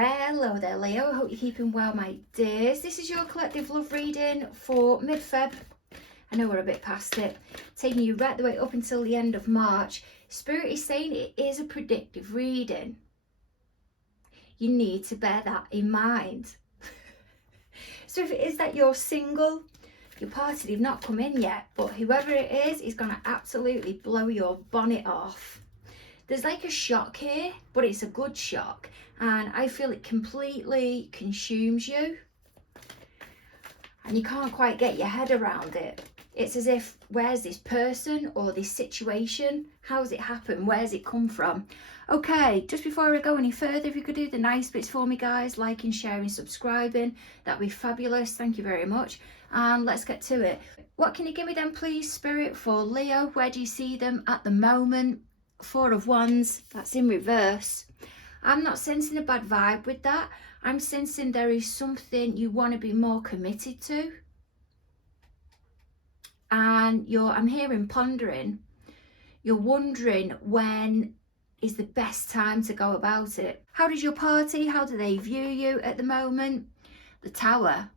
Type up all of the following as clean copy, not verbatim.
Hello there, Leo. I hope you're keeping well, my dears. This is your collective love reading for mid-Feb. I know we're a bit past it. Taking you right the way up until the end of March. Spirit is saying it is a predictive reading. You need to bear that in mind. So if it is that you're single, your party have not come in yet, but whoever it is going to absolutely blow your bonnet off. There's like a shock here, but it's a good shock. And I feel it completely consumes you. And you can't quite get your head around it. It's as if, where's this person or this situation? How's it happened? Where's it come from? Okay, just before I go any further, if you could do the nice bits for me, guys, liking, sharing, subscribing, that'd be fabulous. Thank you very much. And let's get to it. What can you give me then, please, Spirit, for Leo? Where do you see them at the moment? Four of Wands, that's in reverse. I'm not sensing a bad vibe with that. I'm sensing there is something you want to be more committed to. And I'm hearing pondering. You're wondering when is the best time to go about it. How does your party, how do they view you at the moment? The Tower.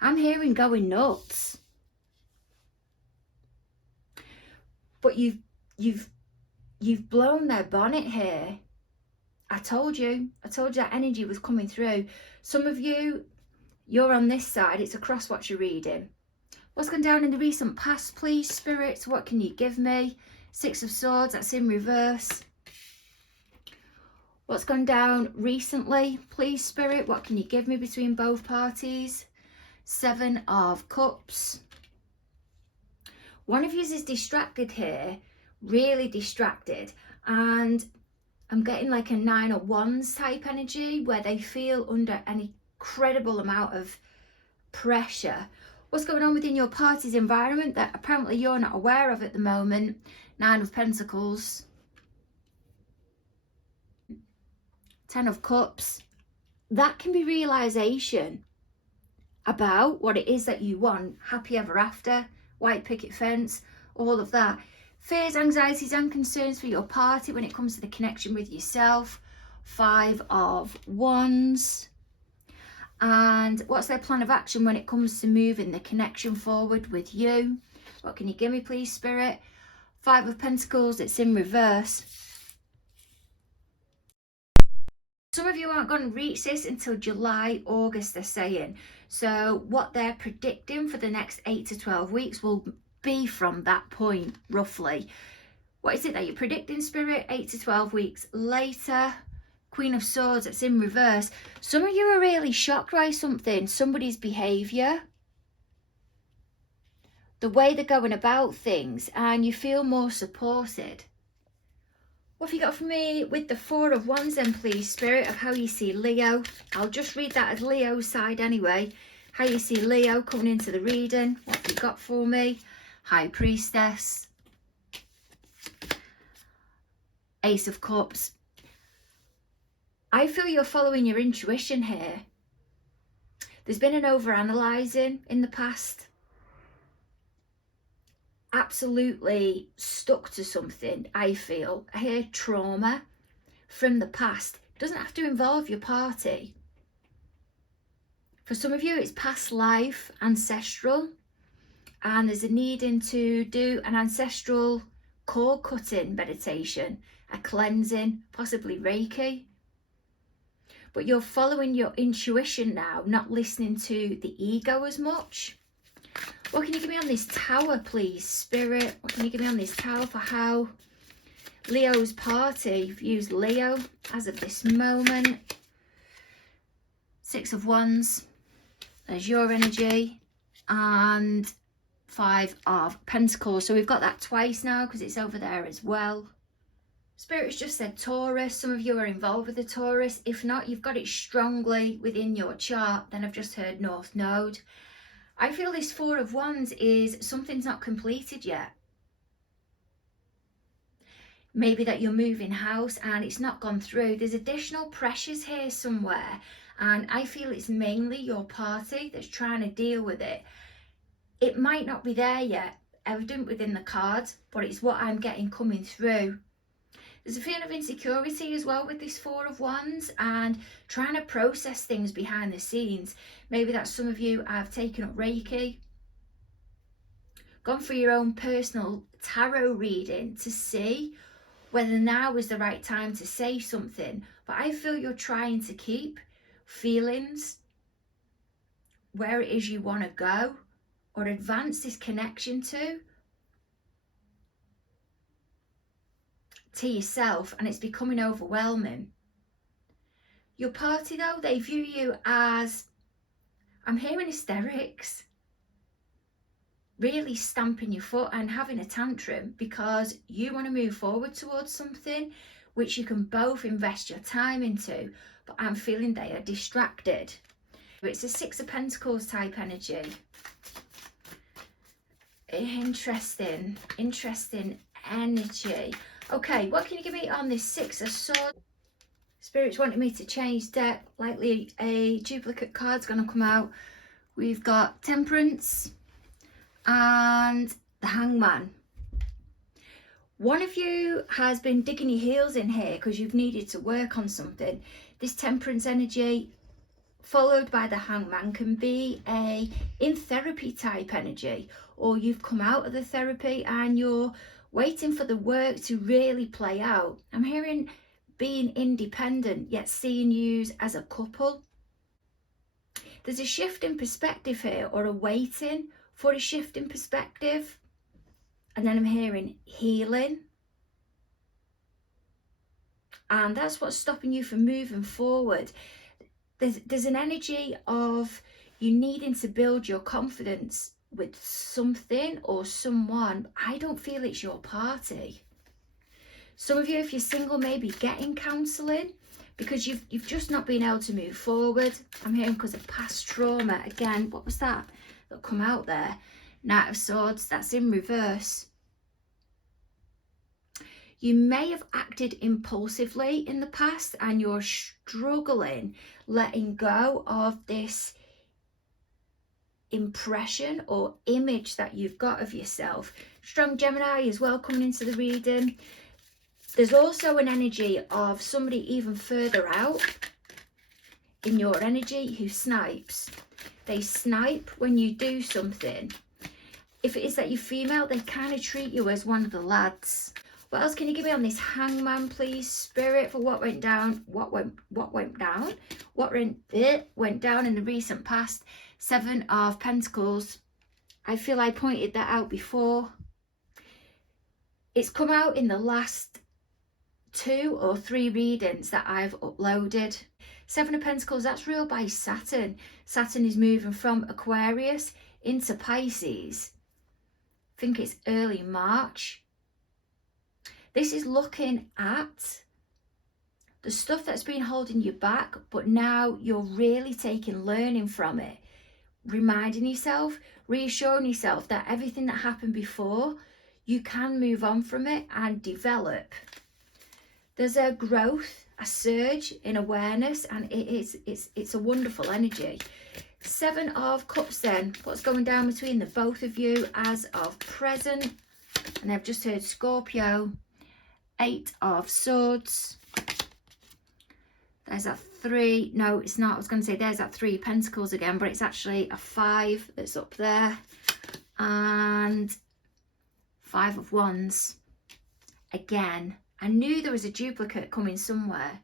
I'm hearing going nuts. But you've blown their bonnet here. I told you that energy was coming through. Some of you, you're on this side. It's a cross-watcher reading. What's gone down in the recent past, please, Spirits? What can you give me? Six of Swords, that's in reverse. What's gone down recently, please, Spirit? What can you give me between both parties? Seven of Cups. One of you is distracted here, really distracted, and I'm getting like a Nine of Wands type energy where they feel under an incredible amount of pressure. What's going on within your party's environment that apparently you're not aware of at the moment? Nine of Pentacles. Ten of Cups. That can be realization about what it is that you want. Happy ever after, white picket fence, all of that. Fears, anxieties and concerns for your party when it comes to the connection with yourself. Five of Wands. And what's their plan of action when it comes to moving the connection forward with you? What can you give me, please, Spirit? Five of Pentacles, it's in reverse. Some of you aren't going to reach this until July, August, they're saying. So what they're predicting for the next 8 to 12 weeks will be from that point, roughly. What is it that you're predicting, Spirit? 8 to 12 weeks later. Queen of Swords, that's in reverse. Some of you are really shocked by somebody's behaviour, the way they're going about things, and you feel more supported. What have you got for me with the Four of Wands then, please, Spirit, of how you see Leo? I'll just read that as Leo's side anyway. How you see Leo coming into the reading. What have you got for me? High Priestess. Ace of Cups. I feel you're following your intuition here. There's been an overanalyzing in the past. Absolutely stuck to something, I feel. I hear trauma from the past. It doesn't have to involve your party. For some of you, it's past life, ancestral, and there's a needing to do an ancestral cord cutting meditation, a cleansing, possibly Reiki. But you're following your intuition now, not listening to the ego as much. What can you give me on this Tower, please, Spirit? What can you give me on this Tower for how Leo's party views Leo as of this moment? Six of Wands. There's your energy. And Five of Pentacles. So we've got that twice now because it's over there as well. Spirit's just said Taurus. Some of you are involved with the Taurus. If not, you've got it strongly within your chart. Then I've just heard North Node. I feel this Four of Wands is something's not completed yet. Maybe that you're moving house and it's not gone through. There's additional pressures here somewhere. And I feel it's mainly your party that's trying to deal with it. It might not be there yet, evident within the cards, but it's what I'm getting coming through. There's a feeling of insecurity as well with this Four of Wands and trying to process things behind the scenes. Maybe that's some of you have taken up Reiki, gone for your own personal tarot reading to see whether now is the right time to say something. But I feel you're trying to keep feelings where it is you want to go or advance this connection to yourself, and it's becoming overwhelming. Your party though, they view you as, I'm hearing hysterics, really stamping your foot and having a tantrum because you want to move forward towards something which you can both invest your time into, but I'm feeling they are distracted. It's a Six of Pentacles type energy. Interesting energy. Okay, what can you give me on this Six of Swords? Spirit's wanting me to change deck. Likely a duplicate card's going to come out. We've got Temperance and the Hangman. One of you has been digging your heels in here because you've needed to work on something. This Temperance energy followed by the Hangman can be a in therapy type energy, or you've come out of the therapy and you're waiting for the work to really play out. I'm hearing being independent yet seeing you as a couple. There's a shift in perspective here, or a waiting for a shift in perspective. And then I'm hearing healing, and that's what's stopping you from moving forward. There's an energy of you needing to build your confidence with something or someone. I don't feel it's your party. Some of you, if you're single, maybe getting counselling because you've just not been able to move forward. I'm hearing because of past trauma. Again, what was that come out there? Knight of Swords, that's in reverse. You may have acted impulsively in the past and you're struggling letting go of this impression or image that you've got of yourself. Strong Gemini as well coming into the reading. There's also an energy of somebody even further out in your energy who snipes. They snipe when you do something. If it is that you're female, they kind of treat you as one of the lads. What else can you give me on this Hangman, please, Spirit, for what went down? What went down? What went down in the recent past? Seven of Pentacles. I feel I pointed that out before. It's come out in the last 2 or 3 readings that I've uploaded. Seven of Pentacles, that's ruled by Saturn. Saturn is moving from Aquarius into Pisces. I think it's early March. This is looking at the stuff that's been holding you back, but now you're really taking learning from it, reminding yourself, reassuring yourself that everything that happened before, you can move on from it and develop. There's a growth, a surge in awareness, and it's a wonderful energy. 7 of Cups then, what's going down between the both of you as of present? And I've just heard Scorpio. 8 of Swords. There's that 3. No, it's not. I was going to say there's that 3 Pentacles again, but it's actually a 5 that's up there. And 5 of Wands. Again, I knew there was a duplicate coming somewhere.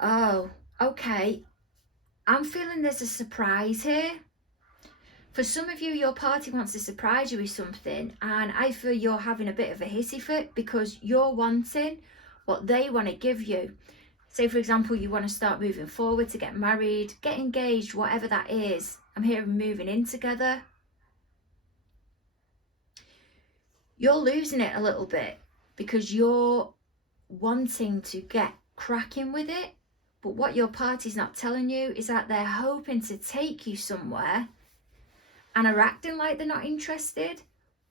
Oh, okay. I'm feeling there's a surprise here. For some of you, your party wants to surprise you with something, and I feel you're having a bit of a hissy fit because you're wanting what they want to give you. Say, for example, you want to start moving forward to get married, get engaged, whatever that is. I'm hearing moving in together. You're losing it a little bit because you're wanting to get cracking with it, but what your party's not telling you is that they're hoping to take you somewhere and are acting like they're not interested,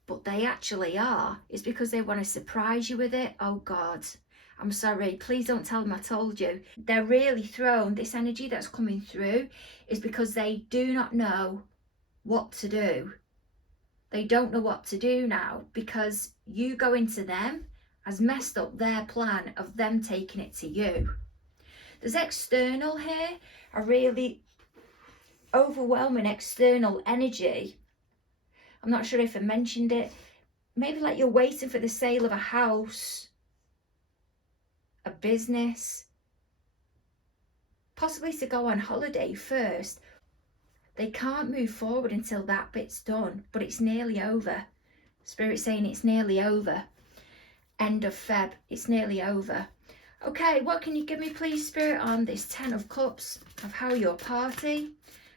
but they actually are. It's because they want to surprise you with it. Oh God, I'm sorry, please don't tell them I told you. They're really thrown. This energy that's coming through is because they do not know what to do. They don't know what to do now because you go into them has messed up their plan of them taking it to you. There's external here, a really overwhelming external energy. I'm not sure if I mentioned it. Maybe like you're waiting for the sale of a house, a business, possibly to go on holiday first. They can't move forward until that bit's done, but it's nearly over. Spirit's saying it's nearly over. End of Feb, it's nearly over. Okay, what can you give me please, Spirit, on this 10 of Cups, of how your party,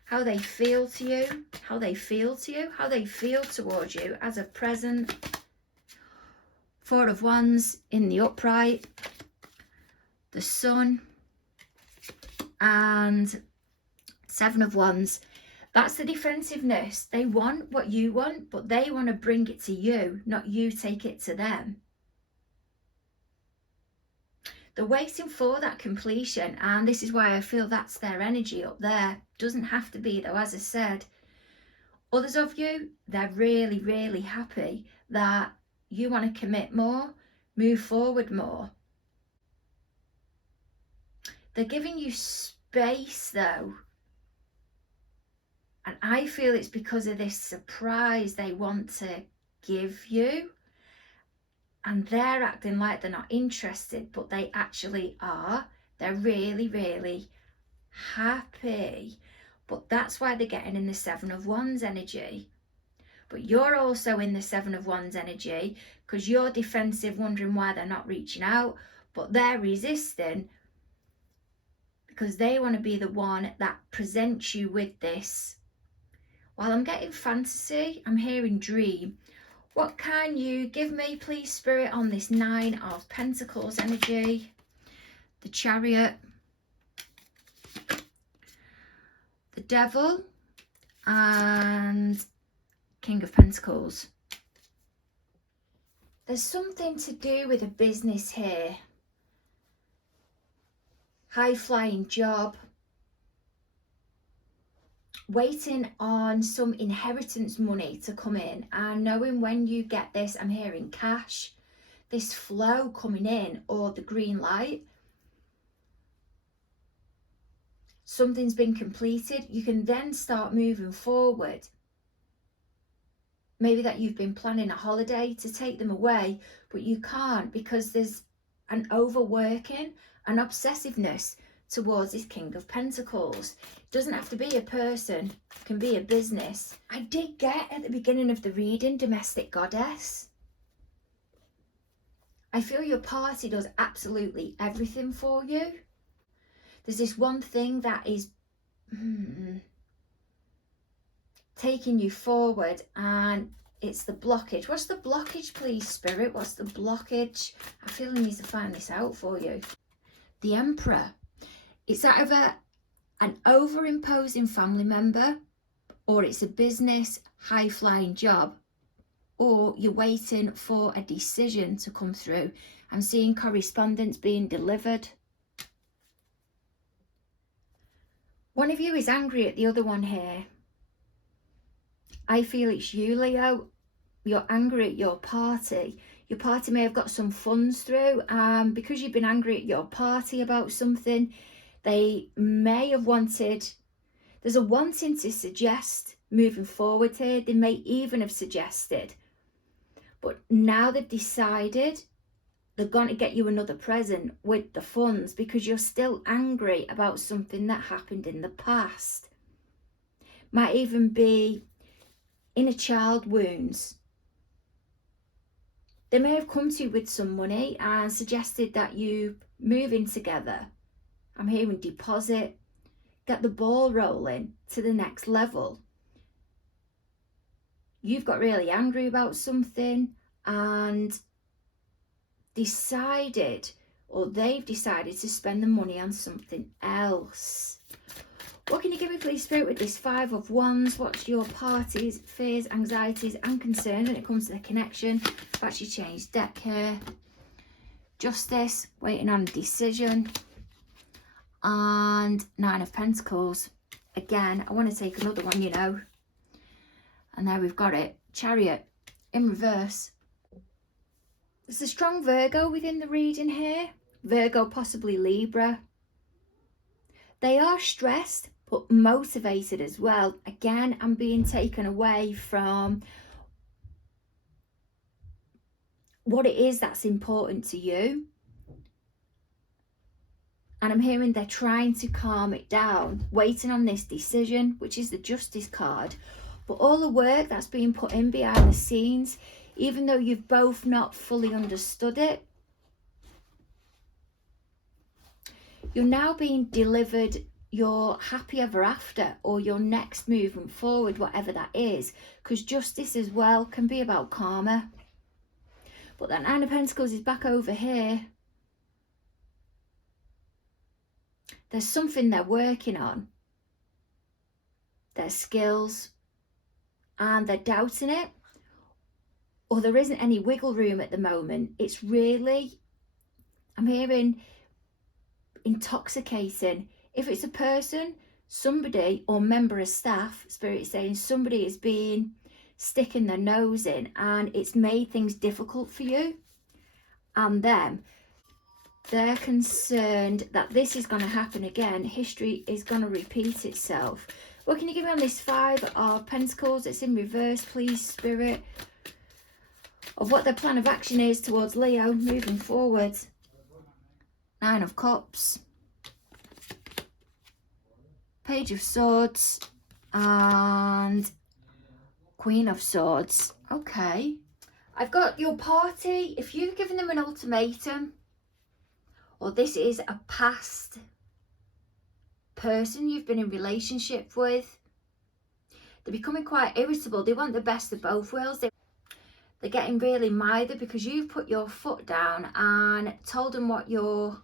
how they feel to you, how they feel towards you as of present. 4 of Wands in the upright, the Sun, and 7 of Wands. That's the defensiveness. They want what you want, but they want to bring it to you, not you take it to them. They're waiting for that completion, and this is why I feel that's their energy up there. Doesn't have to be though, as I said. Others of you, they're really, really happy that you want to commit more, move forward more. They're giving you space though. And I feel it's because of this surprise they want to give you. And they're acting like they're not interested, but they actually are. They're really, really happy. But that's why they're getting in the 7 of Wands energy. But you're also in the 7 of Wands energy because you're defensive, wondering why they're not reaching out. But they're resisting because they want to be the one that presents you with this. While I'm getting fantasy, I'm hearing dream. What can you give me, please, Spirit, on this 9 of Pentacles energy? The Chariot, the Devil, and King of Pentacles. There's something to do with a business here. High-flying job. Waiting on some inheritance money to come in, and knowing when you get this, I'm hearing cash, this flow coming in, or the green light. Something's been completed. You can then start moving forward. Maybe that you've been planning a holiday to take them away, but you can't because there's an overworking, an obsessiveness towards this King of Pentacles. It doesn't have to be a person, it can be a business. I did get at the beginning of the reading, Domestic Goddess. I feel your party does absolutely everything for you. There's this one thing that is taking you forward, and it's the blockage. What's the blockage, please, Spirit? What's the blockage? I feel I need to find this out for you. The Emperor. It's either an over-imposing family member, or it's a business, high-flying job, or you're waiting for a decision to come through. I'm seeing correspondence being delivered. One of you is angry at the other one here. I feel it's you, Leo. You're angry at your party. Your party may have got some funds through, because you've been angry at your party about something. They may have wanted, there's a wanting to suggest moving forward here. They may even have suggested, but now they've decided they're going to get you another present with the funds because you're still angry about something that happened in the past. Might even be inner child wounds. They may have come to you with some money and suggested that you move in together. I'm hearing deposit, get the ball rolling to the next level. You've got really angry about something and decided, or they've decided to spend the money on something else. What can you give me, please, Spirit, with this 5 of Wands? What's your party's fears, anxieties and concerns when it comes to the connection? I've actually changed deck here. Justice, waiting on a decision. And 9 of Pentacles. Again, I want to take another one, you know. And there we've got it. Chariot in reverse. There's a strong Virgo within the reading here. Virgo, possibly Libra. They are stressed but motivated as well. Again, I'm being taken away from what it is that's important to you. And I'm hearing they're trying to calm it down, waiting on this decision, which is the Justice card. But all the work that's being put in behind the scenes, even though you've both not fully understood it, you're now being delivered your happy ever after, or your next movement forward, whatever that is, because justice as well can be about karma. But that Nine of Pentacles is back over here. There's something they're working on, their skills, and they're doubting it, or there isn't any wiggle room at the moment. It's really, I'm hearing intoxicating. If it's a person, somebody, or member of staff, Spirit is saying somebody is being sticking their nose in, and it's made things difficult for you and them. They're concerned that this is going to happen again. History is going to repeat itself. What can you give me on this Five of Pentacles? It's in reverse, please, Spirit, of what their plan of action is towards Leo moving forward. Nine of Cups, Page of Swords, and Queen of Swords. Okay. I've got your party. If you've given them an ultimatum, or this is a past person you've been in relationship with, they're becoming quite irritable. They want the best of both worlds. They're getting really mithered because you've put your foot down and told them what your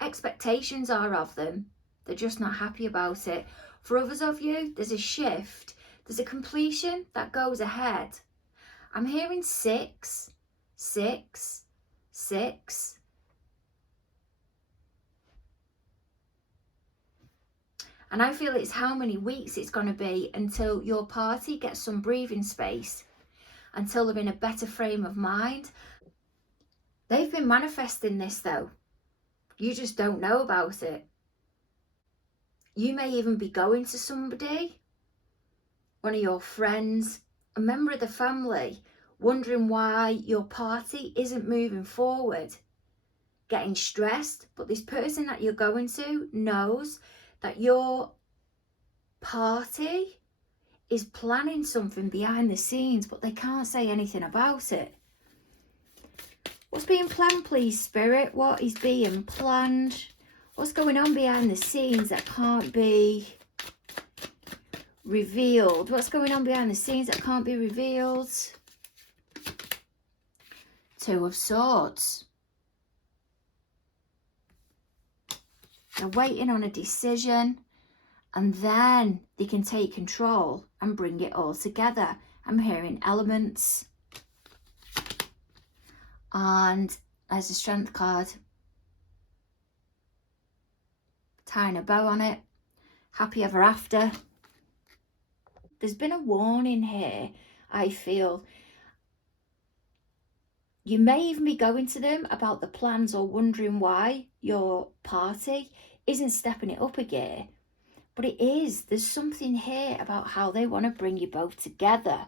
expectations are of them. They're just not happy about it. For others of you, there's a shift. There's a completion that goes ahead. I'm hearing 6, 6, 6. And I feel it's how many weeks it's going to be until your party gets some breathing space, until they're in a better frame of mind. They've been manifesting this though. You just don't know about it. You may even be going to somebody, one of your friends, a member of the family, wondering why your party isn't moving forward, getting stressed. But this person that you're going to knows that your party is planning something behind the scenes, but they can't say anything about it. What's being planned, please, Spirit? What is being planned? What's going on behind the scenes that can't be revealed? What's going on behind the scenes that can't be revealed? Two of Swords. They're waiting on a decision, and then they can take control and bring it all together. I'm hearing elements. And there's a Strength card. Tying a bow on it. Happy ever after. There's been a warning here, I feel. You may even be going to them about the plans or wondering why your party isn't stepping it up a gear. But it is. There's something here about how they want to bring you both together.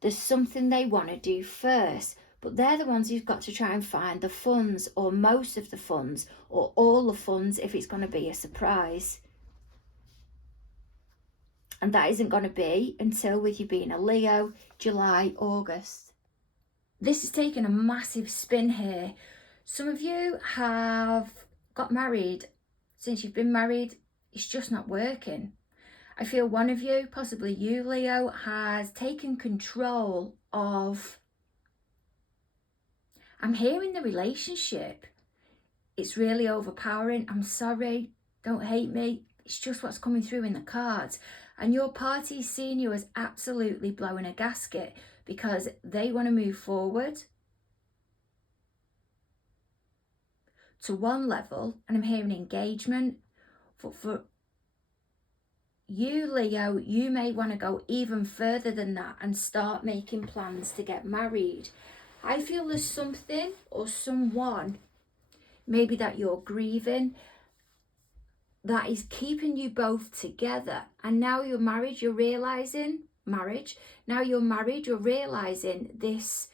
There's something they want to do first. But they're the ones who've got to try and find the funds, or most of the funds, or all the funds if it's going to be a surprise. And that isn't going to be until, with you being a Leo, July, August. This has taken a massive spin here. Some of you have got married. Since you've been married, it's just not working. I feel one of you, possibly you, Leo, has taken control of, I'm hearing the relationship. It's really overpowering. I'm sorry, don't hate me. It's just what's coming through in the cards. And your party's seeing you as absolutely blowing a gasket because they want to move forward to one level. And I'm hearing engagement. For you, Leo, you may want to go even further than that and start making plans to get married. I feel there's something or someone, maybe that you're grieving, that is keeping you both together. And now you're married, you're realizing, now you're married, you're realizing this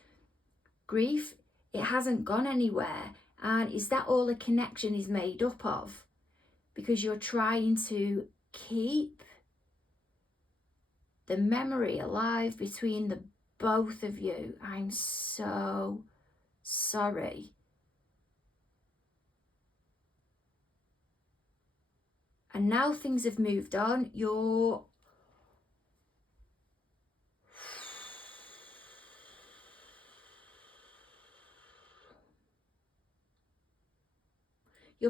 grief, it hasn't gone anywhere. And is that all the connection is made up of? Because you're trying to keep the memory alive between the both of you. I'm so sorry. And now things have moved on. Your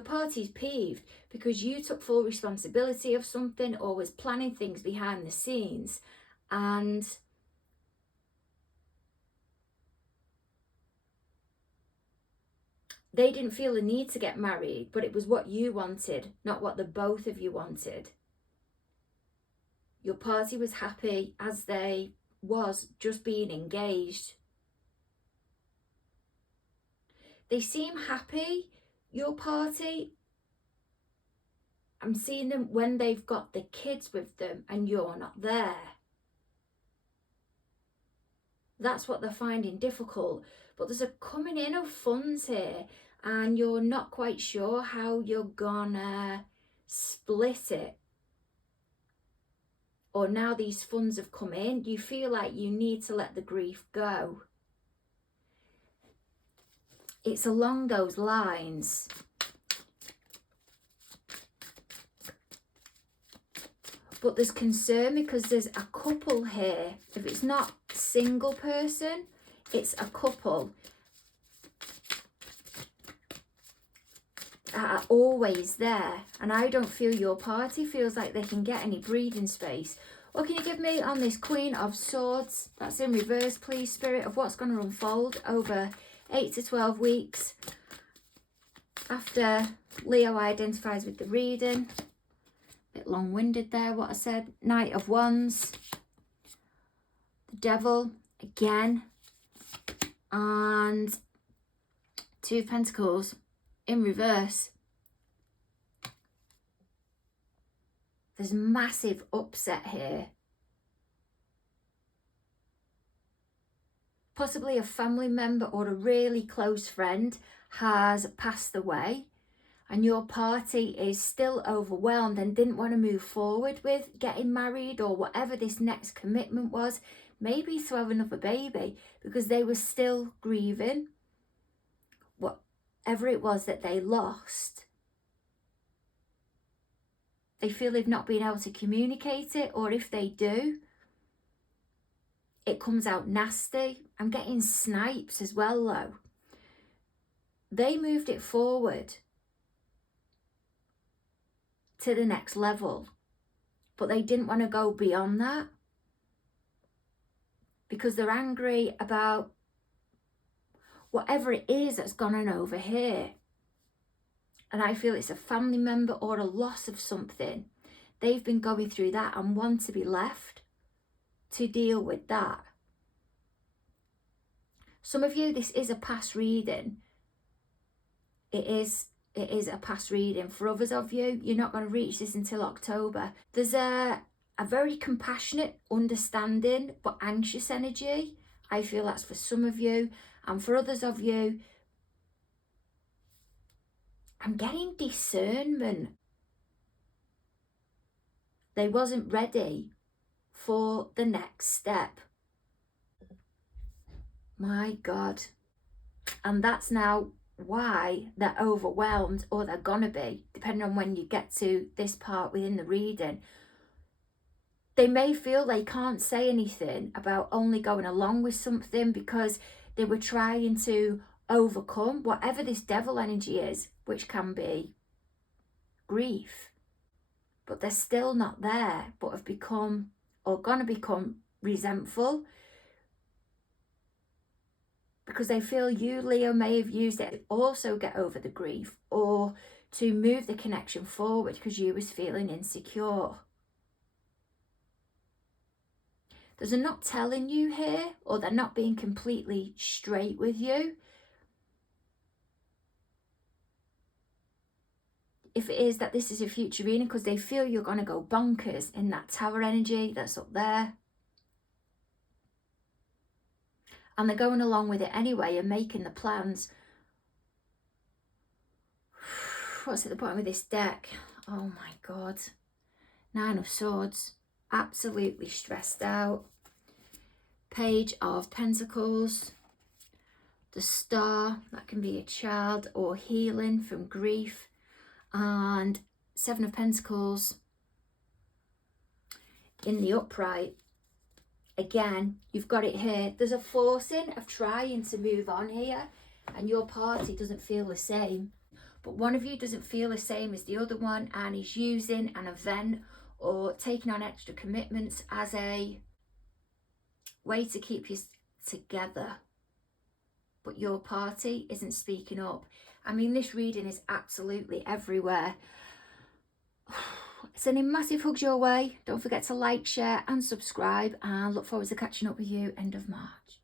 party's peeved because you took full responsibility of something or was planning things behind the scenes, and they didn't feel the need to get married, but it was what you wanted, not what the both of you wanted. Your party was happy as they was just being engaged. They seem happy, your party. I'm seeing them when they've got the kids with them and you're not there. That's what they're finding difficult. But there's a coming in of funds here and you're not quite sure how you're gonna split it. Or now these funds have come in, you feel like you need to let the grief go. It's along those lines. But there's concern because there's a couple here. If it's not single person, it's a couple that are always there. And I don't feel your party feels like they can get any breathing space. What can you give me on this Queen of Swords? That's in reverse, please, Spirit, of what's going to unfold over 8 to 12 weeks after Leo identifies with the reading. Bit long-winded there what I said. Knight of Wands, the Devil again, and Two of Pentacles in reverse. There's massive upset here. Possibly a family member or a really close friend has passed away, and your party is still overwhelmed and didn't want to move forward with getting married or whatever this next commitment was, maybe to have another baby, because they were still grieving whatever it was that they lost. They feel they've not been able to communicate it, or if they do, it comes out nasty. I'm getting snipes as well though. They moved it forward to the next level, but they didn't want to go beyond that because they're angry about whatever it is that's gone on over here. And I feel it's a family member or a loss of something. They've been going through that and want to be left to deal with that. Some of you, this is a past reading. It is a past reading. For others of you, you're not going to reach this until October. There's a very compassionate, understanding, but anxious energy. I feel that's for some of you. And for others of you, I'm getting discernment. They wasn't ready for the next step. My God. And that's now why they're overwhelmed, or they're gonna be, depending on when you get to this part within the reading. They may feel they can't say anything about only going along with something because they were trying to overcome whatever this devil energy is, which can be grief. But they're still not there, but have become, or gonna become, resentful because they feel you, Leo, may have used it to also get over the grief or to move the connection forward because you was feeling insecure. There's a not telling you here, or they're not being completely straight with you. If it is that this is your future reading, because they feel you're going to go bonkers in that Tower energy that's up there. And they're going along with it anyway and making the plans. What's at the bottom of this deck? Oh my God. 9 of Swords. Absolutely stressed out. Page of Pentacles. The Star. That can be a child or healing from grief. And 7 of Pentacles in the upright. Again, you've got it here. There's a forcing of trying to move on here, and your party doesn't feel the same. But one of you doesn't feel the same as the other one, and is using an event or taking on extra commitments as a way to keep you together. But your party isn't speaking up. I mean, this reading is absolutely everywhere. Sending massive hugs your way. Don't forget to like, share and subscribe, and look forward to catching up with you end of March.